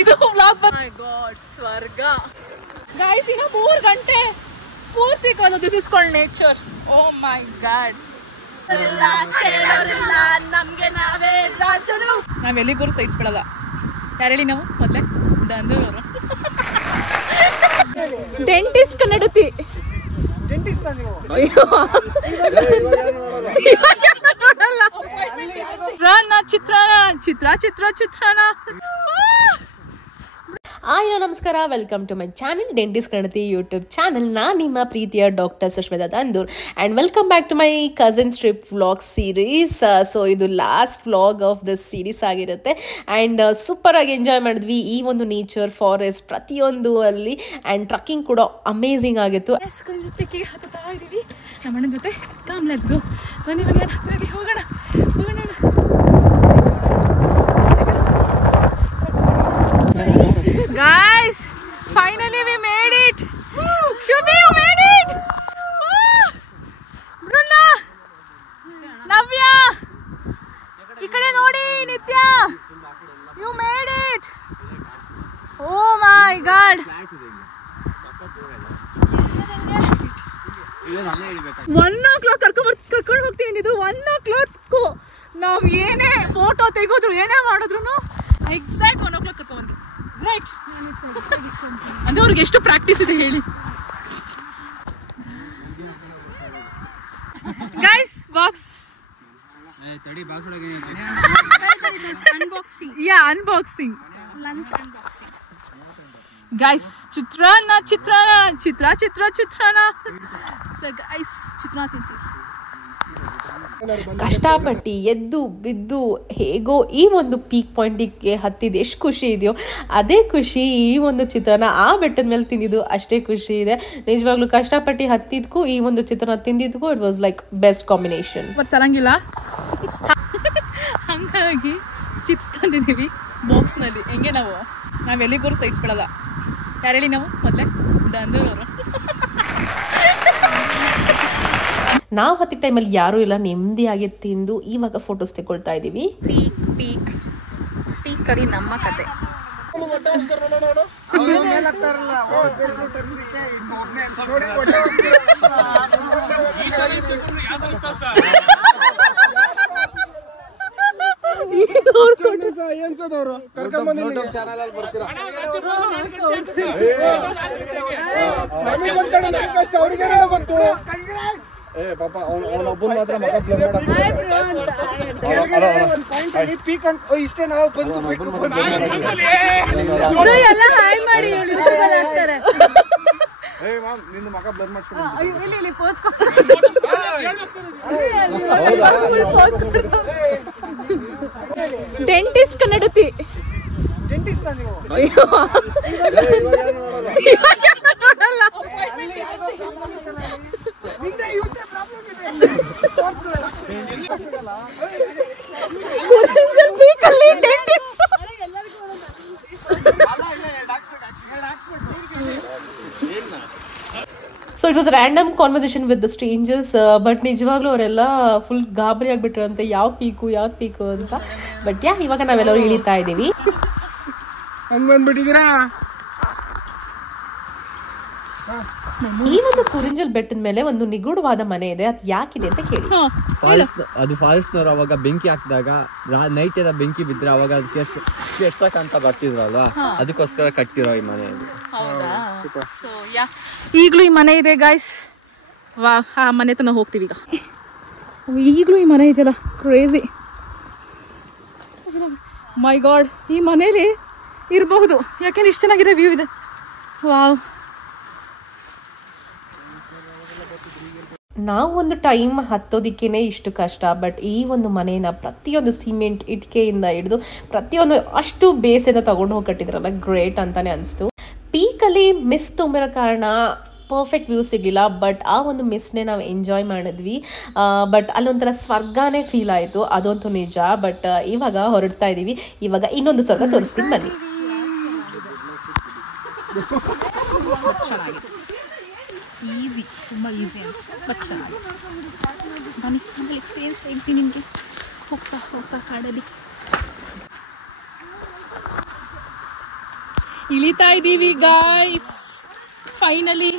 ಇದು ವ್ಲಾಗ್ ಮೈ ಗಾಡ್ ಸ್ವರ್ಗ ಗೈಸ್ ಇನ್ನು 3 ಗಂಟೆ ಪೂರ್ತಿ ದಿಸಿಸ್ಕೊಂಡು nature. Oh my god ನಾವೆಲ್ಲಿಗೂ sides ಬಿಡಲ್ಲ. ಯಾರು ಹೇಳಿ ನಾವು ಮೊದಲೇ ದಂದೂರವರು ಡೆಂಟಿಸ್ಟ್ ಕನ್ನಡತಿ ಚಿತ್ರಾನ ಹಾಯ್ ನಮಸ್ಕಾರ, welcome to my channel dentist ಕನ್ನಡತಿ ಯೂಟ್ಯೂಬ್ ಚಾನಲ್. ನಾನು ನಿಮ್ಮ ಪ್ರೀತಿಯ doctor Sushmita Dandur and welcome back to my cousin trip vlog series. So ಇದು last vlog of this series ಆಗಿರುತ್ತೆ ಆ್ಯಂಡ್ ಸೂಪರಾಗಿ ಎಂಜಾಯ್ ಮಾಡಿದ್ವಿ ಈ ಒಂದು ನೇಚರ್ ಫಾರೆಸ್ಟ್ ಪ್ರತಿಯೊಂದು ಅಲ್ಲಿ ಆ್ಯಂಡ್ ಟ್ರಕ್ಕಿಂಗ್ ಕೂಡ ಅಮೇಝಿಂಗ್ ಆಗಿತ್ತು. ಪಿಕ್ಕಿಗೆ ಹತ್ತಾ ಇದ್ದೀವಿ ನಮ್ಮ ಅಣ್ಣನ ಜೊತೆ. ಕಮ್ ಲೆಟ್ಸ್ ಗೋ, ಬನ್ನಿ ಹೋಗೋಣ. Guys, finally we made it. Shubhi, you made it. Brunda, Navya, ikade nodi Nitya, you made it. Oh my God. 1 o'clock ಕರ್ಕೊಂಡು ಹೋಗ್ತೀನಿ ಅಂದಿದ್ರು. 1 o'clock ನಾವು ಏನೇ ಫೋಟೋ ತೆಗೆದ್ರು ಏನೇ ಮಾಡಿದ್ರು ಎಕ್ಸಾಕ್ಟ್ 1 o'clock ಕರ್ಕೊಂಡು ಬಂದ್ವಿ. ರೈಟ್ ಅಂದ್ರೆ ಅವ್ರಿಗೆ ಎಷ್ಟು ಪ್ರಾಕ್ಟೀಸ್ ಇದೆ ಹೇಳಿ. ಗೈಸ್ ಬಾಕ್ಸ್ ಅನ್ಬಾಕ್ಸಿಂಗ್ ಗೈಸ್ ಚಿತ್ರಾನ್ನ ಗೈಸ್ ಚಿತ್ರಾನ್ನ ತಿಂತೀವಿ. ಕಷ್ಟಪಟ್ಟು ಎದ್ದು ಬಿದ್ದು ಹೇಗೋ ಈ ಒಂದು ಪೀಕ್ ಪಾಯಿಂಟಿಗೆ ಹತ್ತಿದ್ದು ಎಷ್ಟು ಖುಷಿ ಇದೆಯೋ ಅದೇ ಖುಷಿ ಈ ಒಂದು ಚಿತ್ರಾನ್ನ ಆ ಬೆಟ್ಟದ ಮೇಲೆ ತಿಂದಿದ್ದು ಅಷ್ಟೇ ಖುಷಿ ಇದೆ. ನಿಜವಾಗ್ಲೂ ಕಷ್ಟಪಟ್ಟು ಹತ್ತಿದ್ಕೂ ಈ ಒಂದು ಚಿತ್ರಾನ್ನ ತಿಂದಿದ್ಕೂ it was like best combination. ತರಂಗಿಲ್ಲ ಹಂಗಾಗಿ ಚಿಪ್ಸ್ ತಂದಿದ್ದೀವಿ ಬಾಕ್ಸ್ನಲ್ಲಿ. ಹೆಂಗೆ ನಾವೆಲ್ಲಿಗೂ ಸೈಡ್ಸ್ ಬಿಡಲ್ಲ. ಯಾರು ಹೇಳಿ ನಾವು ಮೊದಲೇ ದಂದೂರವರು. ನಾವು ಹತ್ತಿದ ಟೈಮಲ್ಲಿ ಯಾರೂ ಇಲ್ಲ, ನೆಮ್ಮದಿಯಾಗಿ ತಿಂದು ಇವಾಗ ಫೋಟೋಸ್ ತೆಗೊಳ್ತಾ ಇದ್ದೀವಿ. ಪೀಕ್ ಅಲ್ಲಿ ನಮ್ಮ ಕತೆ. ಪಾಪ ಅವನೊಬ್ಬನ ಮಾತ್ರ ಮಗ ಬ್ಲರ್ ಇಷ್ಟೇ ನಾವು ಬಂದು ನಿನ್ನ ಮಗ blur dentist Kannadathi so it was random conversation with the stranger's. But ನಿಜವಾಗ್ಲೂ ಅವರೆಲ್ಲ ಫುಲ್ ಗಾಬರಿ ಆಗಿಬಿಟ್ರಂತೆ ಯಾವ್ದು ಪೀಕು ಅಂತ. ಬಟ್ ಇವಾಗ ನಾವೆಲ್ಲರೂ ಇಳಿತಾ ಇದ್ದೀವಿ. ಈ ಒಂದು ಕುರಿಂಜಲ್ ಬೆಟ್ಟದ ಮೇಲೆ ಒಂದು ನಿಗೂಢವಾದ ಮನೆ ಇದೆ. ಅದು ಯಾಕಿದೆ ಅಂತ ಕೇಳಿ. ಅದು ಫಾರೆಸ್ಟ್ನವ್ರು ಅವಾಗ ಬೆಂಕಿ ಹಾಕಿದಾಗ ನೈಟ್ ಎಲ್ಲ ಬೆಂಕಿ ಬಿದ್ರೆ ಅವಾಗ ಅದಕ್ಕೆ ಕೆಡ್ಸಕ್ಕಂತ ಬರ್ತಿದ್ರಲ್ವಾ, ಅದಕ್ಕೋಸ್ಕರ ಕಟ್ಟಿರೋ ಈ ಮನೆ. ಈಗಲೂ ಈ ಮನೆ ಇದೆ ಗೈಸ್. ಆ ಮನೆ ತನಕ ಹೋಗ್ತೀವಿ ಈಗ. ಈಗಲೂ ಈ ಮನೆ ಇದೆಯಲ್ಲ, ಕ್ರೇಜಿ. ಮೈ ಗಾಡ್, ಈ ಮನೇಲಿ ಇರಬಹುದು ಯಾಕೆಂದ್ರೆ ಇಷ್ಟು ಚೆನ್ನಾಗಿದೆ ವ್ಯೂ ಇದೆ. ವಾವ್. ನಾವು ಒಂದು ಟೈಮ್ ಹತ್ತೋದಿಕ್ಕೇನೆ ಇಷ್ಟು ಕಷ್ಟ, ಬಟ್ ಈ ಒಂದು ಮನೇನ ಪ್ರತಿಯೊಂದು ಸಿಮೆಂಟ್ ಇಟ್ಕೆಯಿಂದ ಹಿಡಿದು ಪ್ರತಿಯೊಂದು ಅಷ್ಟು ಬೇಸಿಂದ ತಗೊಂಡು ಹೋಗಿ ಕಟ್ಟಿದ್ರಲ್ಲ, ಗ್ರೇಟ್ ಅಂತಾನೆ ಅನಿಸ್ತು. ಪೀಕಲ್ಲಿ ಮಿಸ್ ತುಂಬಿರೋ ಕಾರಣ ಪರ್ಫೆಕ್ಟ್ ವ್ಯೂ ಸಿಗಲಿಲ್ಲ, ಬಟ್ ಆ ಒಂದು ಮಿಸ್ನೇ ನಾವು ಎಂಜಾಯ್ ಮಾಡಿದ್ವಿ. ಬಟ್ ಅಲ್ಲೊಂಥರ ಸ್ವರ್ಗನೇ ಫೀಲ್ ಆಯಿತು, ಅದಂತೂ ನಿಜ. ಬಟ್ ಇವಾಗ ಹೊರಡ್ತಾ ಇದ್ದೀವಿ. ಇವಾಗ ಇನ್ನೊಂದು ಸ್ವರ್ಗ ತೋರಿಸ್ತೀನಿ ಬನ್ನಿ. ಈಸಿ, ತುಂಬ ಈಸಿ ಅನಿಸ್ತು, ಬಟ್ ಚೆನ್ನಾಗಿ. ಬನ್ನಿ ಎಕ್ಸ್ಪೀರಿಯನ್ಸ್ ಹೇಳ್ತೀನಿ ನಿಮಗೆ ಹೋಗ್ತಾ ಕಾಡಲ್ಲಿ. ಇಳಿತಾ ಇದ್ದೀವಿ ಗಾಯ್ಸ್ ಫೈನಲಿ.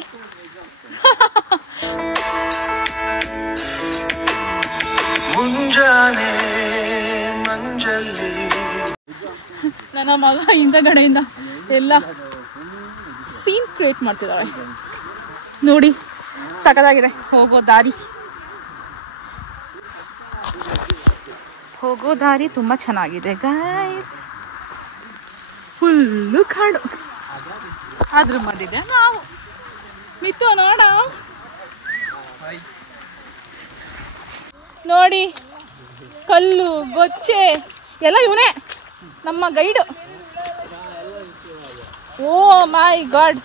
ನನ್ನ ಮಗ ಹಿಂದಗಡೆಯಿಂದ ಎಲ್ಲ ಸೀನ್ ಕ್ರಿಯೇಟ್ ಮಾಡ್ತಿದ್ದಾಳೆ ನೋಡಿ, ಸಖತ್ತಾಗಿದೆ. ಹೋಗೋ ದಾರಿ ತುಂಬ ಚೆನ್ನಾಗಿದೆ ಗಾಯ್ಸ್. ಫುಲ್ಲು ಕಾಡು, ಅದ್ರ ಮಧ್ಯೆ ನಾವು ಮಿತ್ತು ನೋಡ ನೋಡಿ, ಕಲ್ಲು ಗೊಚ್ಚೆ ಎಲ್ಲ ಇವನೇ ನಮ್ಮ ಗೈಡ್. ಓ ಮೈ ಗಾಡ್,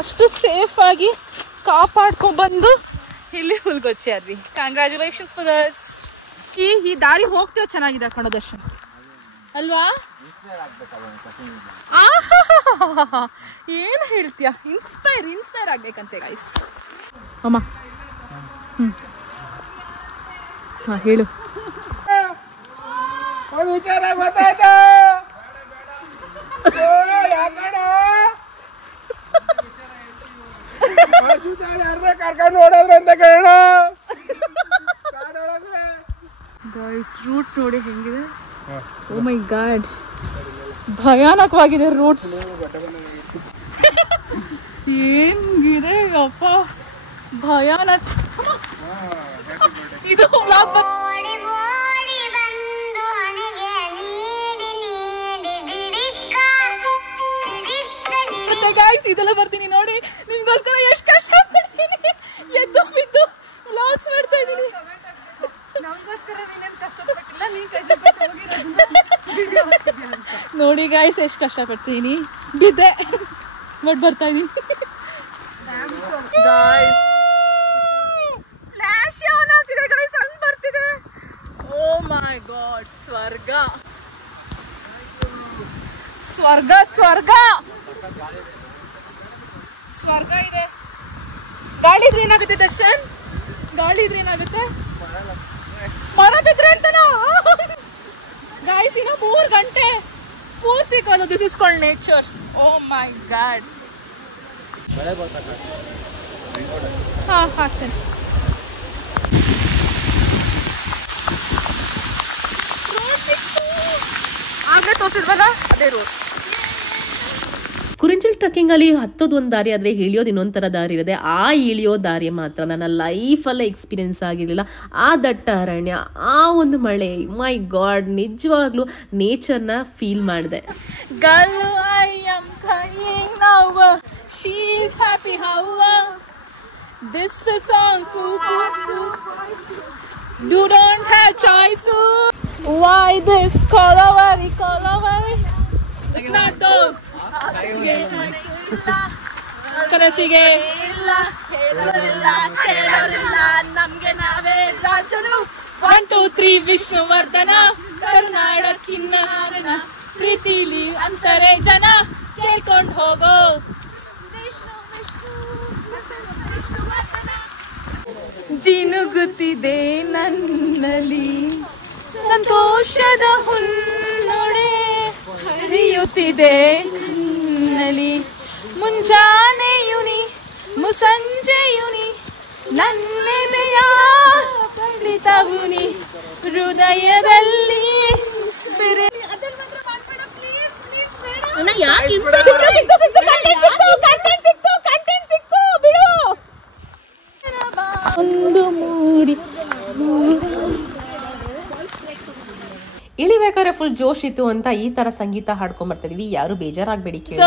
ಅಷ್ಟು ಸೇಫ್ ಆಗಿ ಕಾಪಾಡ್ಕೊಂಡ್ಬಂದು ಇಲ್ಲಿ ಫುಲ್ ಗೊಚ್ಚೆ ಆದ್ವಿ. Congratulations for us. ಈ ದಾರಿ ಹೋಗ್ತಿರೋ ಚೆನ್ನಾಗಿದೆ ಕಣೋ ದರ್ಶನ್ ಅಲ್ವಾ? ಏನು ಹೇಳ್ತೀಯ, ಇನ್ಸ್ಪೈರ್ ಆಗ್ಬೇಕಂತೆ ಗೈಸ್. ಅಮ್ಮ ಹೇಳು. ಒಂದು ವಿಚಾರ ಗೊತ್ತಾಯ್ತಾ? ಕರ್ಕೊಂಡು ನೋಡೋದ್ರು ಅಂತ ಕೇಳ. ಗೈಸ್ ರೂಟ್ ನೋಡಿ ಹೆಂಗಿದೆ. ಓ ಮೈ ಗಾಡ್, ಭಯಾನಕವಾಗಿದೆ ರೂಟ್ಸ್. ಏನ್ಗಿದೆ ಅಪ್ಪ, ಭಯಾನಕ. ಇದು ಗೈಸ್ ಇದೆಲ್ಲ ಬರ್ತೀನಿ ನೋಡಿ ನಿಮ್ಗೋಸ್ಕರ ಎಷ್ಟು ಕಷ್ಟ ಪಡ್ತೀನಿ. ಎದ್ದು ಬಿದ್ದು ವ್ಲಾಗ್ಸ್ ಮಾಡ್ತಾ ಇದ್ದೀನಿ. ನೋಡಿ ಗೈಸ್ ಎಷ್ಟು ಕಷ್ಟ ಪಡ್ತೀನಿ, ಬಿದ್ದೆ ಬಟ್ ಬರ್ತಾ ಇದೀನಿ. ಫ್ಲಾಶ್ ಆನ್ ಆಗ್ತಿದೆ ಗೈಸ್, ಹಂಗ್ ಬರ್ತಿದೆ. ಓ ಮೈ ಗಾಡ್, ಸ್ವರ್ಗ ಸ್ವರ್ಗ ಸ್ವರ್ಗ ಸ್ವರ್ಗ ಇದೆ. ಗಾಳಿ ಇದ್ರೆ ಏನಾಗುತ್ತೆ ದರ್ಶನ್? ಗಾಳಿ ಇದ್ರೆ ಏನಾಗುತ್ತೆ? ಮರ ಬಿದ್ರೆ ಅಂತನಾ ಗಾಯ್ಸ್? ಇನ್ನು 3 ಗಂಟೆ ಪೂರ್ತಿ ಕಾಲು. This is called nature. Oh my god. ಹಾಕ್ತೇನೆ. ಆಗ್ಲೇ ತೋರಿಸಿದ್ವಲ್ಲ ಅದೇ ರೋಡ್. ಕುರಿಂಚಲ್ ಟ್ರೆಕ್ಕಿಂಗ್ ಅಲ್ಲಿ ಹತ್ತೋದು ಒಂದು ದಾರಿ ಆದರೆ ಇಳಿಯೋದು ಇನ್ನೊಂಥರ ದಾರಿ ಇರುತ್ತೆ. ಆ ಇಳಿಯೋ ದಾರಿ ಮಾತ್ರ ನನ್ನ ಲೈಫಲ್ಲೇ ಎಕ್ಸ್ಪೀರಿಯನ್ಸ್ ಆಗಿರಲಿಲ್ಲ. ಆ ದಟ್ಟ ಅರಣ್ಯ, ಆ ಒಂದು ಮಳೆ, ಮೈ ಗಾಡ್, ನಿಜವಾಗ್ಲೂ ನೇಚರ್ನ ಫೀಲ್ ಮಾಡಿದೆ. ಕನಸಿಗೆ ನಮ್ಗೆ ನಾವೇ ರಾಜರು. 1 2 3 ವಿಷ್ಣುವರ್ಧನ ಕರ್ನಾಟಕಿನ್ನ ಪ್ರೀತಿಲಿ ಅಂತಾರೆ ಜನ. ಕೇಳ್ಕೊಂಡು ಹೋಗೋ ಜಿನುಗುತ್ತಿದೆ ನನ್ನಲ್ಲಿ ಸಂತೋಷದ ಹುನ್ನೊಡೆ, ಹರಿಯುತ್ತಿದೆ ನನ್ನಲ್ಲಿ ಮುಂಜಾನೆಯುನಿ ಮುಸಂಜೆಯುನಿ, ನನ್ನೆದೆಯ ಪ್ರೀತವುನಿ ಹೃದಯದಲ್ಲಿ. ಒಂದು ಮೂಡಿ ಇಳಿಬೇಕಾದ್ರೆ ಫುಲ್ ಜೋಶ್ ಇತ್ತು ಅಂತ ಈ ತರ ಸಂಗೀತ ಹಾಡ್ಕೊಂಡ್ ಬರ್ತಾ ಇದೀವಿ. ಯಾರು ಬೇಜಾರಾಗ್ಬೇಡಿ ಕೇಳಿ.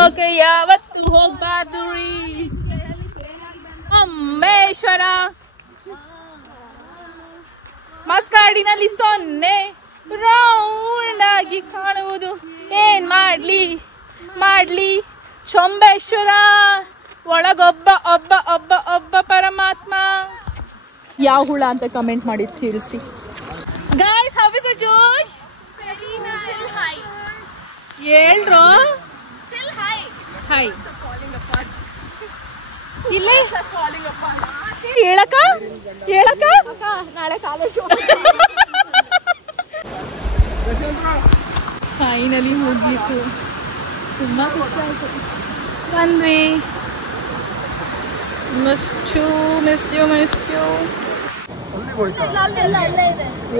ಯಾವತ್ತು ಹೋಗ್ಬಾರ್ದು ರೀ ಅಮ್ಮೇಶ್ವರ. ಮಸ್ಕಾಡಿನಲ್ಲಿ 0 ರೌಂಡ್ ಆಗಿ ಕಾಣುವುದು. ಏನ್ ಮಾಡ್ಲಿ ಚೊಂಬೇಶ್ವರ. ಒಳಗೊಬ್ಬ ಒಬ್ಬ ಒಬ್ಬ ಒಬ್ಬ ಪರಮಾತ್ಮ. ಯಾವ ಹುಳ ಅಂತ ಕಮೆಂಟ್ ಮಾಡಿ ತಿಳಿಸಿ guys. How is the josh? ಹೇಳ್ರೋ ಹೈ ಇಲ್ಲೇ ಹೇಳಕ ನಾಳೆ ಕಾಲೇಜು. ಫೈನಲಿ ಮುಗೀತು. ತುಂಬ ಖುಷಿ ಆಯಿತು. ಬಂದ್ವಿ. ಮಿಸ್ಟು.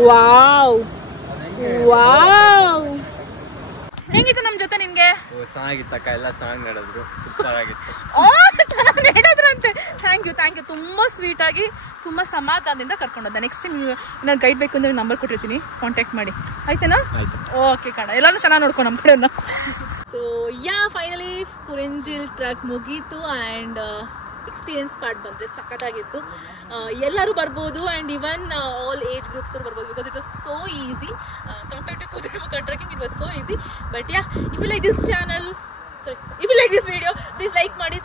Wow wow. ಹೆಂಗಿತ್ತು ನಮ್ಮ ಜೊತೆ ನಿನ್ಗೆ? ಚೆನ್ನಾಗಿತ್ತಕ್ಕ, ಎಲ್ಲ ಚೆನ್ನಾಗಿ ನಡೆದ್ರು, ಸೂಪರ್ ಆಗಿತ್ತು. ಚೆನ್ನಾಗಿ ನಡೆದ್ರಂತೆ. ಥ್ಯಾಂಕ್ ಯು ತುಂಬ ಸ್ವೀಟ್ ಆಗಿ ತುಂಬ ಸಮಾಧಾನದಿಂದ ಕರ್ಕೊಂಡೋದ. ನೆಕ್ಸ್ಟ್ ಟೈಮ್ ಏನಾದ್ರು ಗೈಡ್ ಬೇಕು ಅಂದ್ರೆ ನಂಬರ್ ಕೊಟ್ಟಿರ್ತೀನಿ, ಕಾಂಟ್ಯಾಕ್ಟ್ ಮಾಡಿ ಆಯ್ತೇನಾ? ಆಯ್ತು. ಓಕೆ ಕಣ, ಎಲ್ಲಾನು ಚೆನ್ನಾಗಿ ನೋಡ್ಕೊ ನಮ್ಮ ಕಡೆನ. ಸೊ ಫೈನಲಿ ಕುರಿಂಜಿಲ್ ಟ್ರಕ್ ಮುಗೀತು ಆ್ಯಂಡ್ ಎಕ್ಸ್ಪೀರಿಯನ್ಸ್ ಪಾರ್ಟ್ ಬಂದರೆ ಸಖತ್ತಾಗಿತ್ತು. ಎಲ್ಲರೂ ಬರ್ಬೋದು and even all age groups ಅವರು ಬರ್ಬೋದು, because it was so easy compared to Kudremukh trekking. It was so easy. But if you like this channel, if you like this video, please like ಮಾಡಿ,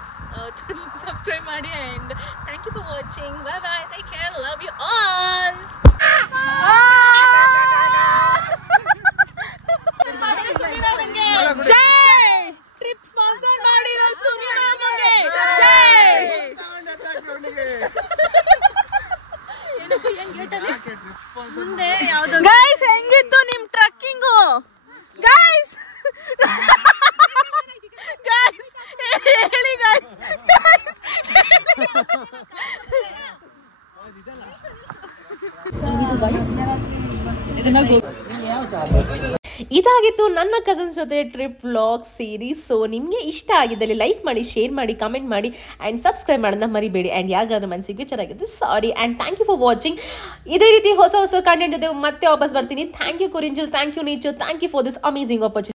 subscribe ಮಾಡಿ, and thank you for watching. Bye bye, take care, love you all. Trip sponsor ಮಾಡಿ guys. ಹೆಂಗಿತ್ತು ನಿಮ್ trekking guys? Guys ಹೇಳಿ guys. ಇದಾಗಿತ್ತು ನನ್ನ cousins ಜೊತೆ trip vlog series. So ನಿಮಗೆ ಇಷ್ಟ ಆಗಿದ್ದಲ್ಲಿ ಲೈಕ್ ಮಾಡಿ, ಶೇರ್ ಮಾಡಿ, ಕಮೆಂಟ್ ಮಾಡಿ ಆ್ಯಂಡ್ ಸಬ್ಸ್ಕ್ರೈಬ್ ಮಾಡೋದನ್ನ ಮರಿಬೇಡಿ. ಆ್ಯಂಡ್ ಯಾವ್ದಾದ್ರು ಮನಸ್ಸಿಗೆ ಚೆನ್ನಾಗಿದೆ sorry and thank you for watching. ಇದೇ ರೀತಿ ಹೊಸ ಕಂಟೆಂಟ್ ಜೊತೆ ಮತ್ತೆ ವಾಪಸ್ ಬರ್ತೀನಿ. Thank you Kurinjil, thank you nature, thank you for this amazing opportunity.